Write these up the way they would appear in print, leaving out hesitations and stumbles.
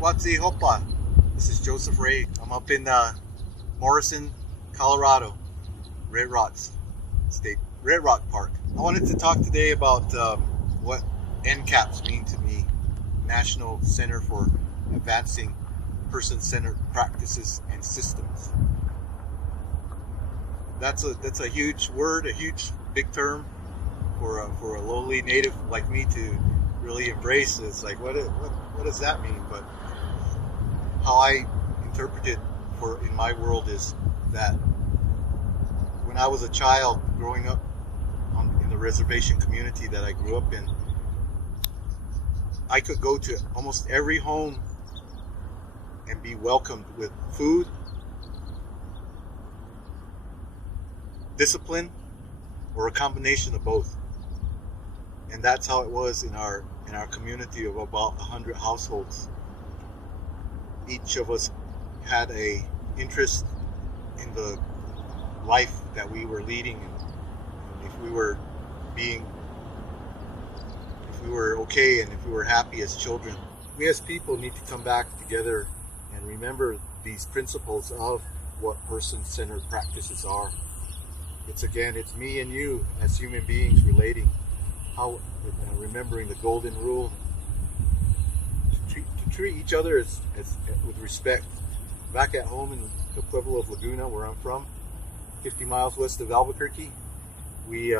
Watsi Hopa. This is Joseph Ray. I'm up in Morrison, Colorado, Red Rock Park. I wanted to talk today about what NCAPs mean to me, National Center for Advancing Person-Centered Practices and Systems. That's a huge word, a huge big term for a lowly native like me to really embrace. It's like what does that mean? But how I interpret it in my world is that when I was a child growing up in the reservation community that I grew up in, I could go to almost every home and be welcomed with food, discipline, or a combination of both. And that's how it was in our community of about 100 households. Each of us had a interest in the life that we were leading, and if we were okay and if we were happy as children. We as people need to come back together and remember these principles of what person-centered practices are. It's me and you as human beings relating, remembering the golden rule to treat each other as with respect. Back at home in the Pueblo of Laguna, where I'm from, 50 miles west of Albuquerque, we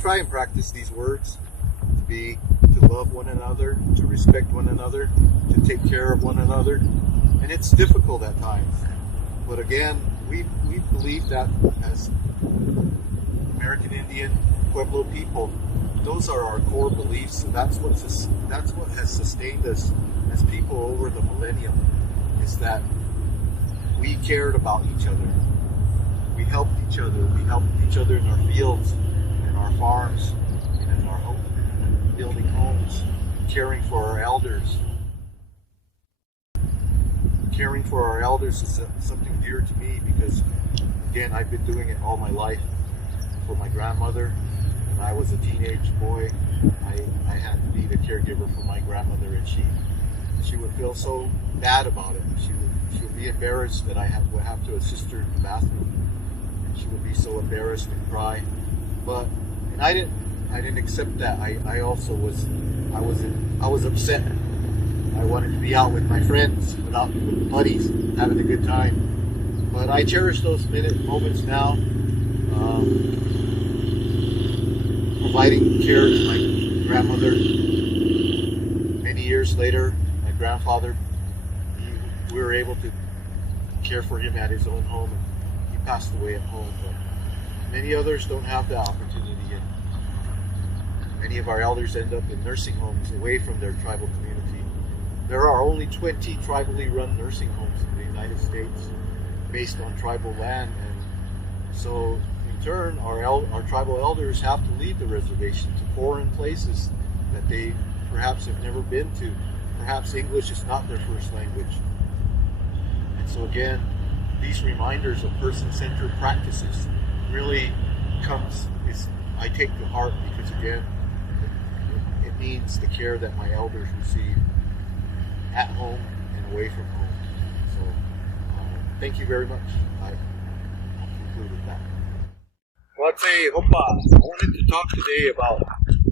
try and practice these words to love one another, to respect one another, to take care of one another, and it's difficult at times. But again, we believe that as American Indian Pueblo people, those are our core beliefs, and that's what has sustained us as people over the millennium, is that we cared about each other. We helped each other. We helped each other in our fields, in our farms, and in our building homes, caring for our elders. Caring for our elders is something dear to me because, again, I've been doing it all my life. For my grandmother, when I was a teenage boy, I had to be the caregiver for my grandmother, and she would feel so bad about it. She would be embarrassed that I would have to assist her in the bathroom. And she would be so embarrassed and cry. And I didn't accept that. I also was upset. I wanted to be out with my friends, with buddies, having a good time. But I cherish those moments now. Providing care to my grandmother. Many years later, my grandfather, we were able to care for him at his own home. He passed away at home, but many others don't have that opportunity. And many of our elders end up in nursing homes away from their tribal community. There are only 20 tribally run nursing homes in the United States based on tribal land, and so in turn our tribal elders have to leave the reservation to foreign places that they perhaps have never been to. Perhaps English is not their first language. And so again, these reminders of person-centered practices really I take to heart, because again, it means the care that my elders receive at home and away from home. So thank you very much. I'll conclude with that. Watsi Hopa. I wanted to talk today about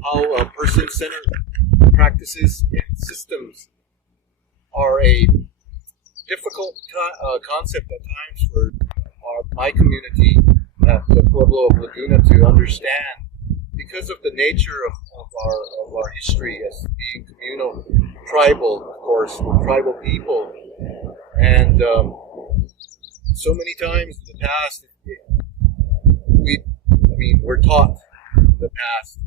how person-centered practices and systems are a difficult concept at times for my community at the Pueblo of Laguna to understand, because of the nature of our history as being communal, tribal, of course, tribal people. And so many times in the past, we're taught in the past,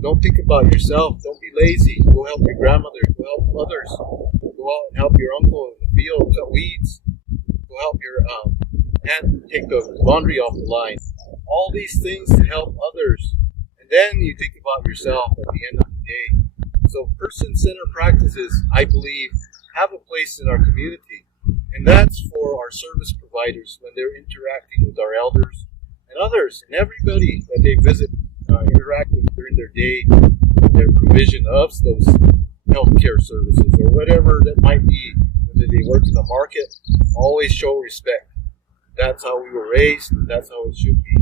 don't think about yourself, don't be lazy, go help your grandmother, go help others, go out and help your uncle in the field, cut weeds, go help your aunt take the laundry off the line. All these things to help others, and then you think about yourself at the end of the day. So person-centered practices, I believe, have a place in our community, and that's for our service providers when they're interacting with our elders and others, and everybody that they visit, interact with during their day, their provision of those healthcare services or whatever that might be, whether they work in the market, always show respect. That's how we were raised, and that's how it should be.